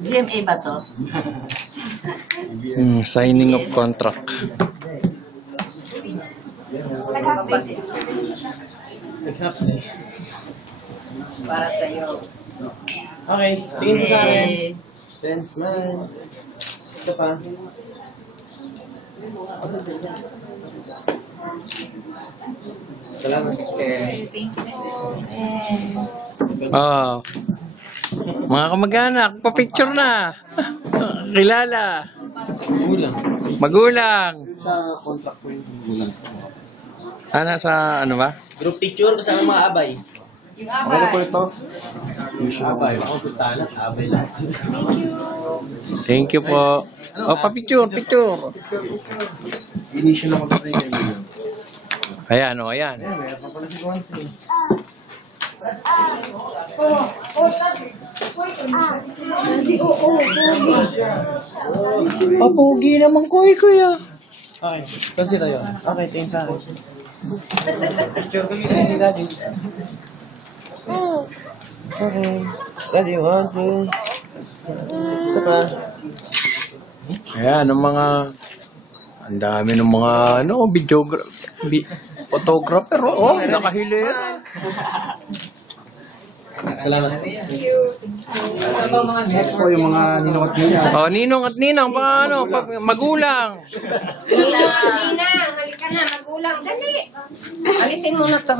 GMA ba to? Signing of contract. Para sa'yo. Okay, tingin po sa akin. Then smile. Isa pa. Salamat. Thank you po. Oh. Mga kamag-anak, pa-picture na. Kilala. Magulang. Magulang. Sa contract ko yung magulang. Sa ano ba? Group picture kasama mga abay. Yung Ano po abay. ito? Abay. Ako puntahan at abay lang. Thank you po. Oh, pa-picture, picture. Initial ako na rin yun. Ayan, oh, ayan. Meron pa pala si Gonsi. Papugi naman ko, kuya. Okay, Gonsi tayo. Okay, tingin sa akin. Picture ko yun ni Daddy. Okay. Daddy, 1, 2. Isa pa. Ayan, ang mga... Ang dami ng mga, photographer. Oh, nakahilera. Salamat. Ito po yung mga ninungat niya. Oh, ninong at ninang, magulang. Ninang, halika na, magulang. Dali. Alisin mo na to.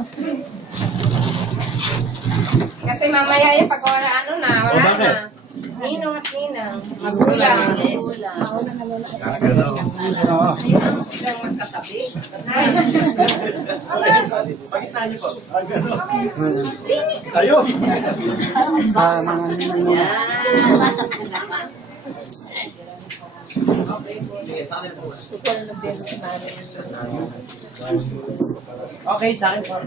Kasi mamaya yung pag wala na. Ninong at ninang. Magulang. Silang magkatabi. Tayo! Mga ninungat. Okay, sa akin po.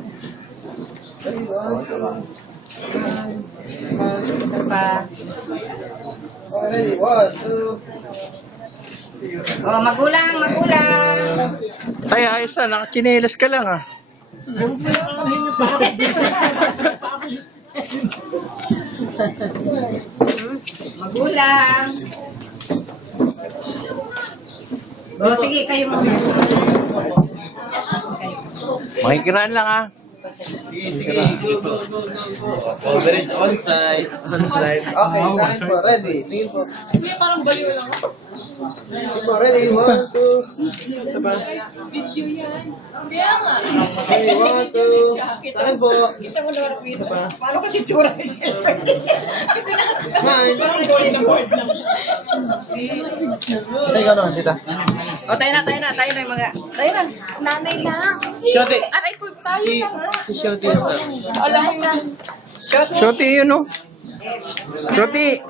Pa. Ready, 1, 2. Oh, magulang. Ay, ayos na, nakachinelas ka lang, ah. Magulang. Oh, sige, kayo muna. Makikiraan lang, ah. Sige. Coverage on-site. Okay, sa akin po. Ready. Tingin po. Parang baliw lang. Tingin po. Ready, 1, 2. Isa pa. Video yan. Kaya nga. Okay, 1, 2. Sa akin po. Kita mo naman ako Isa pa. Paano kasi tsura niya? Kasi Smile. parang gold na board lang. Ikaw naman, tita. O, tayo na yung mga... Tayo na. Nanay lang. Shoti. Aray ko, tayo na nga. Si Shoti yung sa. Alam mo yan. Shoti, yun, oh. Shoti.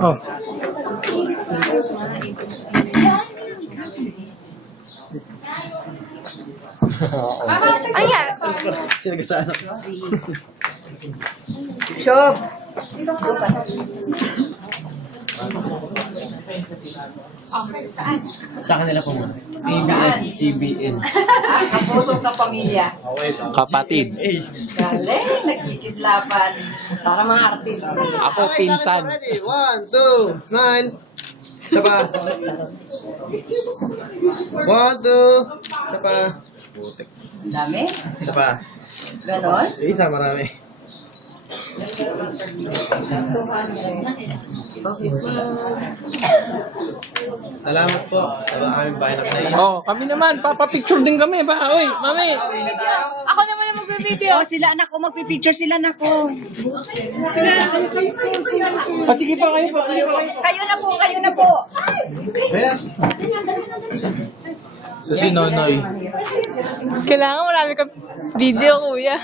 Oh. Ayan. Sino ka sa ano? Shob. Sa kanila po muna. ABS-CBN. Kapusok ng pamilya. Kapatid. Galing, nagkikislapan. Para mga artista. Ako, pinsan. Ready, 1, 2. Smile. Isa pa. 1, 2. Isa pa. Putik. Dami. Isa pa. Ganon. Isa, marami. Okay, smile. Salamat po sa aming bahay ng tayo. Oh, kami naman, papapicture din kami. Uy, mami. Ako naman ang magbe-video. Oh, sila anak ko, magpipicture sila anak ko. Sila. Sige pa kayo. Kayo na po. Kaya, So, si Nonoy. Kailangan marami ka video, kuya.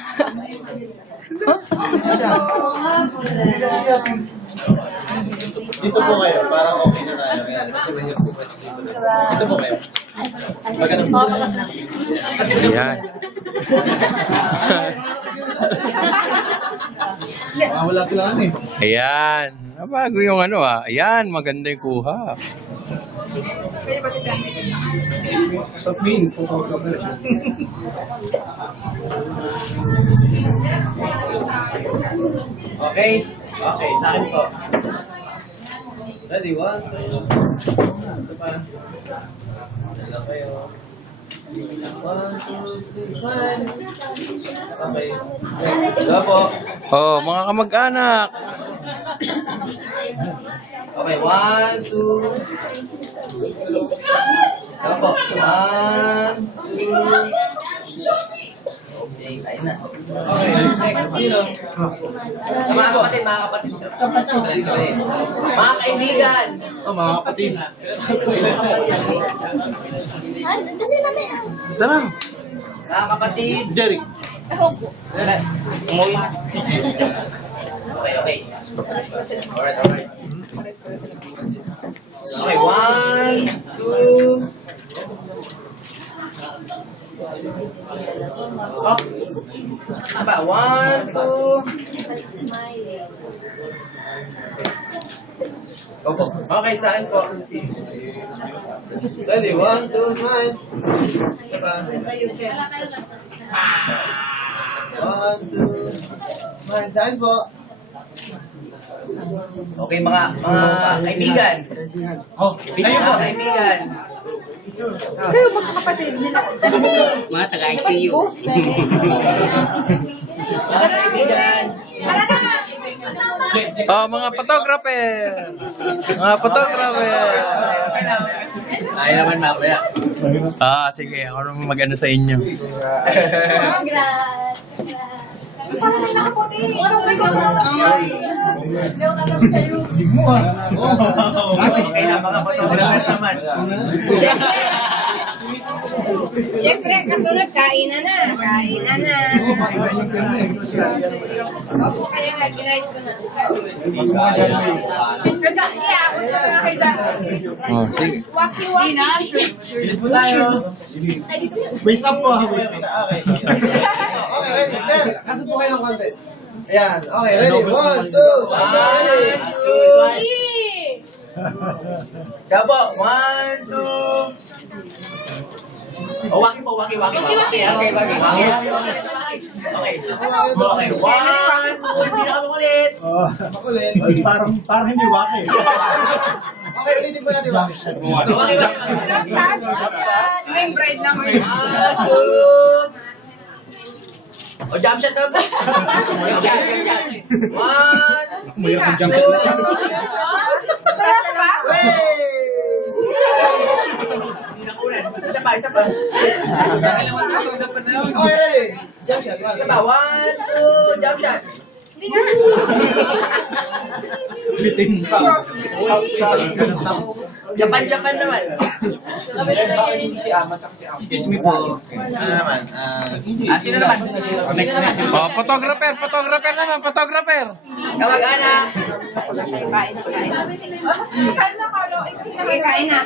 dito po kayo, para okay na tayo. Kasi mahirap po kasi dito. Dito po kayo. Maganda po. Ayan. Wala sila eh. Ayan. Bago yung Ayan, maganda yung kuha. Sa main, po Okay? Okay, sa akin po. Ready? 1, 2. Isa pa. Dala kayo. 1, 2, 3, smile. Okay. Isa po. Oh, mga kamag-anak. Okay, 1, 2. Isa po. 1, 2. Okay, kain na. Okay, next. Sino? Mga kapatid, mga kapatid. Mga kaibigan. Oh, mga kapatid. Tara. Mga kapatid. Jerry. Umuwi na. Okay, okay. Alright, alright. Okay, 1, 2. Oh. Apa? 1, 2. Opo. Okay, sa akin po. Ready? 1, 2, smile. Apa? 1, 2. Smile. Sa akin po. Okay, mga kaibigan. Oh, kayo po, kaibigan. Kayo magkakapatid. Mga taga-ICU. Mga kaibigan. Oh, mga photographer. Mga photographer. Ayaw naman mamaya. Ah, sige. Ako naman mag-ano sa inyo. Parang may nakaputi. Okay na, mga photographer naman. Siyempre, kasunod, kainan na. Kainan na. Opo, kaya nga, ginahin ko na. Nandiyan siya. Punta ka na kay Jackie. Oh, sige. Bilis po tayo. Waste up po ha, waste up. Okay, sige. Okay, ready, sir. Kaso po kayo ng konti. Ayan, okay, ready. 1, 2, 3. Sabo, 1, 2. Oh, waki po, waki. Okay, waki. Okay. Okay, 1, 2, hindi na kami ulit. Makulit. Parang hindi waki. Okay, ulitin po natin waki. Waki. Name bride lang yun. 1, 2. O, jump shot na po. Jump. 1, 2. Parehas ba? Isa pa. Okay, ready? Jump shot. Isa pa. 1, 2, jump shot. Japan naman. Excuse me po. Ano naman? Sino naman? Oh, photographer naman, photographer. Kamag-anak. Sige, kain na.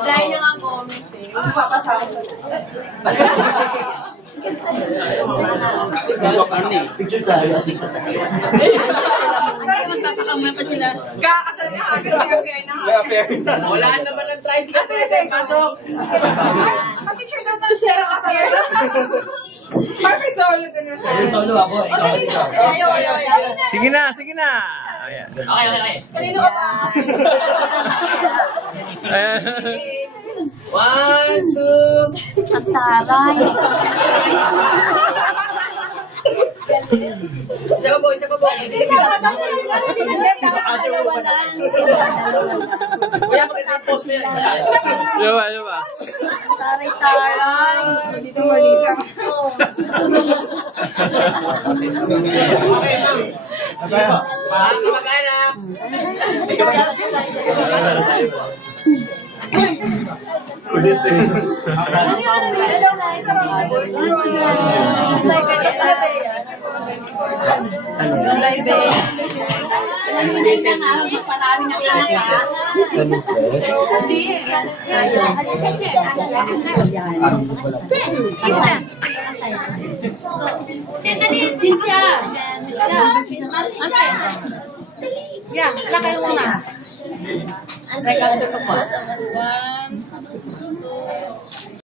Try na nga comment eh. Papasama siya. Magpapakamay pa sila. Kakasal na agad. Wala naman ng tricycle. Pasok. Picture daw tayo siya ng affair. Parang solo din na siya. Solo ako. Ayaw. Sige na. Ayan. Okay. Kanino ka ba? 1, 2. Taray. Isa ka po. Kaya pag-post na yan. Diba? Taray. Dito malika. Okay, ma'am. Sige po. Kamag-anak. Kamag-anak tayo po. Kulit eh. Yeah, wala kayo muna. Regalo to po. 1,